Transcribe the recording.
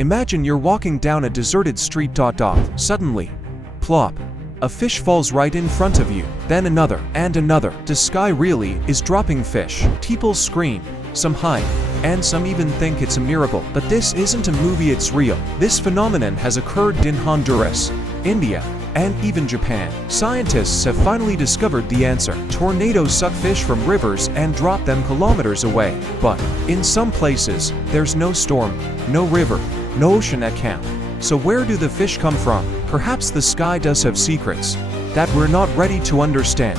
Imagine you're walking down a deserted street. Suddenly, plop, a fish falls right in front of you, then another, and another. The sky really is dropping fish. People scream, some hide, and some even think it's a miracle. But this isn't a movie, it's real. This phenomenon has occurred in Honduras, India, and even Japan. Scientists have finally discovered the answer. Tornadoes suck fish from rivers and drop them kilometers away. But in some places, there's no storm, no river, no ocean at camp. So where do the fish come from? Perhaps the sky does have secrets that we're not ready to understand.